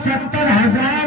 70,000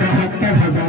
72,000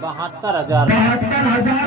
72,000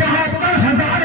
72,000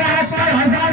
72,000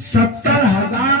70,000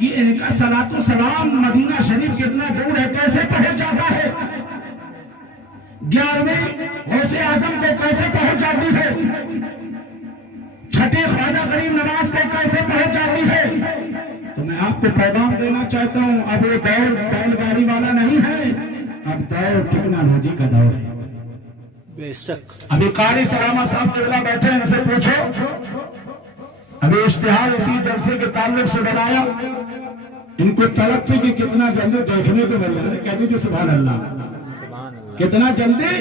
کہ ان کا صلاۃ و سلام مدینہ شریف کتنا دور ہے، کیسے پہنچ جاتا ہے؟ 11ویں غوث اعظم کو کیسے پہنچ جاتی ہے؟ 6ٹھی خواجہ غریب نواز کو کیسے پہنچ جاتی ہے؟ تو میں آپ کو پیغام دینا چاہتا ہوں، اب وہ دور بیل گاڑی والا نہیں ہے، اب دور ٹیکنالوجی کا دور ہے۔ بے شک ابھی قاری سلامہ صاحب قبلہ بیٹھے ہیں، ان سے پوچھو، ابھی اشتہار اسی جلسے کے تعلق سے بنایا، ان کو طلب تھی کہ کتنا جلدی دیکھنے کو مل جائے، کہتی تھی سبحان اللہ، سبحان اللہ کتنا جلدی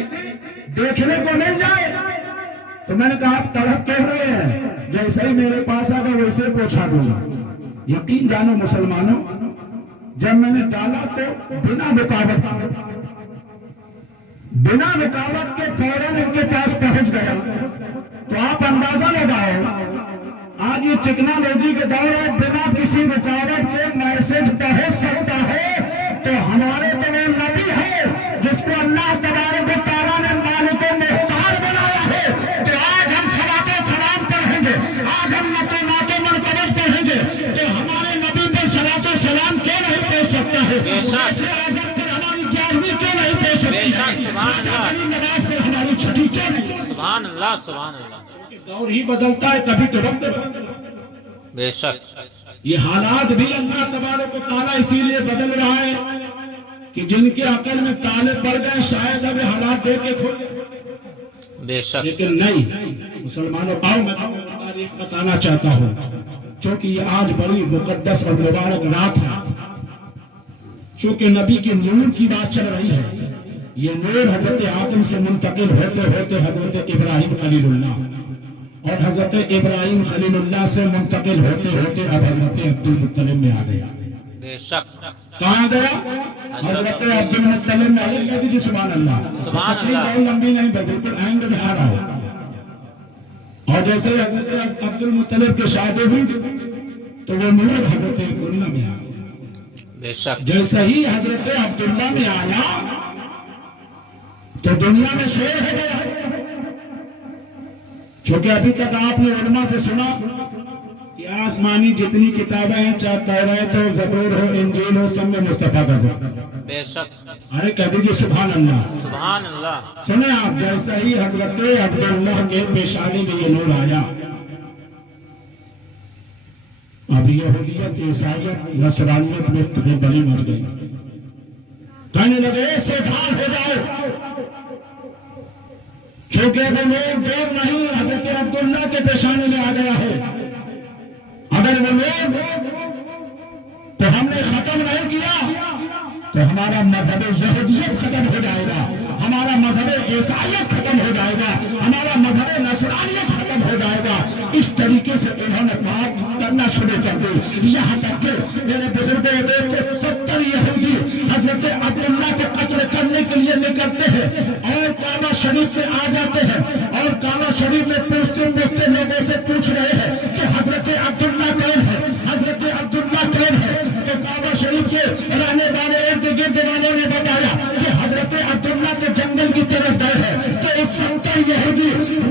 دیکھنے کو مل جائے۔ تو میں نے کہا آپ طلب کہہ رہے ہیں، جیسے ہی میرے پاس آگا ویسے پوچھا دوں گا۔ یقین جانو مسلمانوں، جب میں نے ڈالا تو بنا رکاوٹ کے فوراً ان کے پاس پہنچ گیا۔ تو آپ اندازہ لگاؤ، آج یہ ٹیکنالوجی کے دور ہے، بنا کسی رکاوٹ کے میسج پہنچ سکتا ہے۔ تو ہمارے تو وہ نبی ہے جس کو اللہ تبارک و تعالیٰ نے مالک و مختار بنایا ہے۔ تو آج ہم صلاۃ و سلام پڑھیں گے، آج ہم نعت و مرتبہ پڑھیں گے، تو ہمارے نبی پر صلاۃ و سلام کیوں نہیں پڑھ سکتا ہے؟ اعظم پر ہماری 11ویں کیوں نہیں پڑھ سکتی ہے؟ سبحان اللہ، نماز پر ہماری 6ٹھی کیوں نہیں؟ سبحان اللہ، سبحان اللہ، دور ہی بدلتا ہے، کبھی تو وقت بدلتا ہے۔ بے شک یہ حالات بھی اللہ تبارک و تعالیٰ اسی لیے بدل رہا ہے کہ جن کے عقل میں تالے پڑ گئے شاید اب یہ حالات دیکھ کے کھل گئے، بے شک لیکن نہیں مسلمانوں، آؤ میں آپ کو تاریخ بتانا چاہتا ہوں، چونکہ یہ آج بڑی مقدس اور مبارک رات ہے، چونکہ نبی کے نور کی بات چل رہی ہے۔ یہ نور حضرت آدم سے منتقل ہوتے ہوتے حضرت ابراہیم خلیل اللہ، اور حضرت ابراہیم خلیل اللہ سے منتقل ہوتے ہوتے اب حضرت عبد المطلب میں آ گیا۔ بے شک کہاں گیا؟ حضرت عبد المطلب میں آ گیا۔ جی سبحان اللہ، سبحان اللہ، بہت لمبی نہیں، بالکل اینڈ میں آ رہا ہے۔ اور جیسے حضرت عبد المطلب کی شادی ہوئی تو وہ نور حضرت عبداللہ میں آ گیا۔ بے شک جیسے ہی حضرت عبداللہ میں آیا تو دنیا میں شور ہو گیا، چونکہ ابھی تک آپ نے علماء سے سنا کہ آسمانی جتنی کتابیں ہیں، چاہے توریت ہو، زبور ہو، انجیل ہو، سب میں مصطفیٰ کا ذکر۔ بے شک ارے کہہ دیجیے سبحان اللہ، سبحان اللہ، سنیں آپ، جیسا ہی حضرت عبداللہ کے پیشانی میں یہ نور آیا، اب یہودیت، عیسائیت، نصرانیت میں بلی مر گئی، کہنے لگے سودھان ہو جاؤ، چونکہ وہ لوگ دور نہیں حضرت عبداللہ کے پیشانے میں آ گیا ہے، اگر وہ لوگ تو ہم نے ختم نہیں کیا تو ہمارا مذہب یہودیت ختم ہو جائے گا، ہمارا مذہب عیسائیت ختم ہو جائے گا، ہمارا مذہب نصرانیت ختم ہو جائے گا۔ اس طریقے سے انہوں نے بات کرنا شروع کر دی، یہاں تک کہ میرے بزرگوں کے 70 یہودی حضرت عبداللہ کو قتل کرنے کے لیے نکلتے ہیں اور کعبہ شریف میں آ جاتے ہیں، اور کعبہ شریف میں پوچھتے پوچھتے لوگوں سے پوچھ رہے ہیں کہ حضرت عبداللہ کون ہے، حضرت عبداللہ کون ہے؟ تو کعبہ شریف کے رہنے والے ارد گرد والوں نے بتایا کہ حضرت عبداللہ کے جنگل کی طرف گئے ہیں۔ تو اس 70 یہودی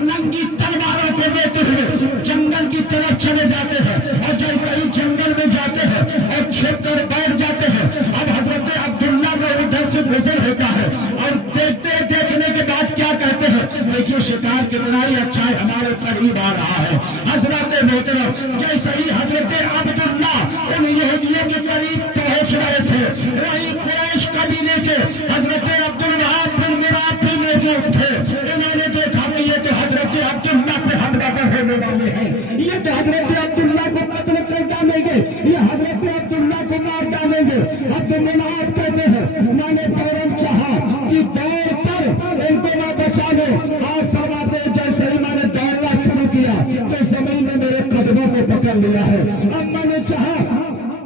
ننگی تلواروں کو لیتے ہوئے جنگل کی طرف چلے جاتے ہیں، اور جیسے ہی جنگل میں جاتے ہیں اور چھپ کر بیٹھ جاتے ہیں، اب حضرت عبداللہ کو ادھر سے گزر ہوتا ہے اور دیکھنے کے بعد کیا کہتے ہیں، دیکھیے شکار کتنا ہی اچھا ہے، ہمارے قریب آ رہا ہے۔ حضرت محترم، جیسے ہی حضرت عبداللہ ان یہودیوں کے قریب پہنچ رہے تھے، وہی قریش قبیلے کے حضرت عبدالوہاب بن مراد بھی موجود تھے۔ انہوں نے دیکھا کہ یہ تو حضرت عبداللہ پہ حملہ ہونے والے ہیں، یہ تو حضرت عبداللہ کو قتل کر ڈالیں گے، یہ حضرت عبداللہ کو مار ڈالیں گے۔ عبد المناف کہتے ہیں میں نے فوراً چاہا کہ دوڑ کر ان کو میں بچا لوں، آپ فرماتے ہیں جیسے ہی میں نے دوڑنا شروع کیا تو زمین نے میرے قدموں کو پکڑ لیا ہے۔ اب میں نے چاہا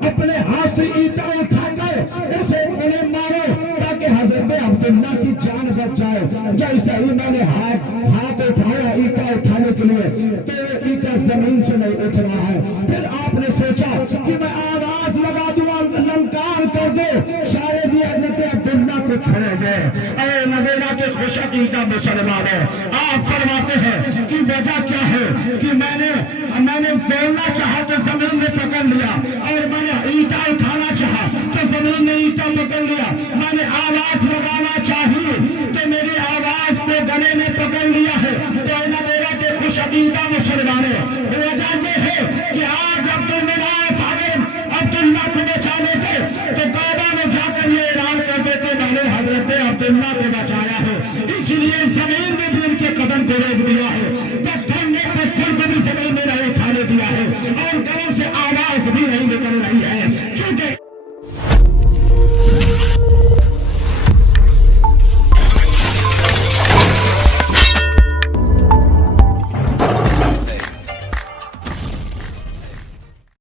اپنے ہاتھ سے اینٹیں اٹھا کر اسے انہیں مارو تاکہ حضرت عبداللہ کی جان بچ جائے۔ جیسے ہی میں نے ہاتھ اٹھایا اینٹیں اٹھانے کے لیے تو اینٹیں زمین سے نہیں اٹھ رہا ہے۔ پھر آپ نے سوچا کہ میں آواز لگا دوں، للکار کر دو، شاید یہ حضرت عبداللہ کو چھوڑ دے۔ اے مدینہ کے خوش عقیدہ مسلمانوں، آپ فرماتے ہیں کہ وجہ کیا ہے کہ میں نے دوڑنا چاہا تو زمین میں پکڑ لیا اور میں نے اینٹا طریقہ پکڑ لیا، میں نے آواز لگانا چاہیے کہ میری آواز کو گلے میں پکڑ لیا ہے۔ تو اے میرا کہ خوش عقیدہ مسلمانوں، وجہ یہ ہے کہ آج عبد المنان حرم عبداللہ کو بچانے تھے تو کعبہ میں جا کر یہ اعلان کر دیتے میں نے حضرت عبداللہ کو بچایا ہے، اس لیے زمین میں بھی ان کے قدم کو روک دیا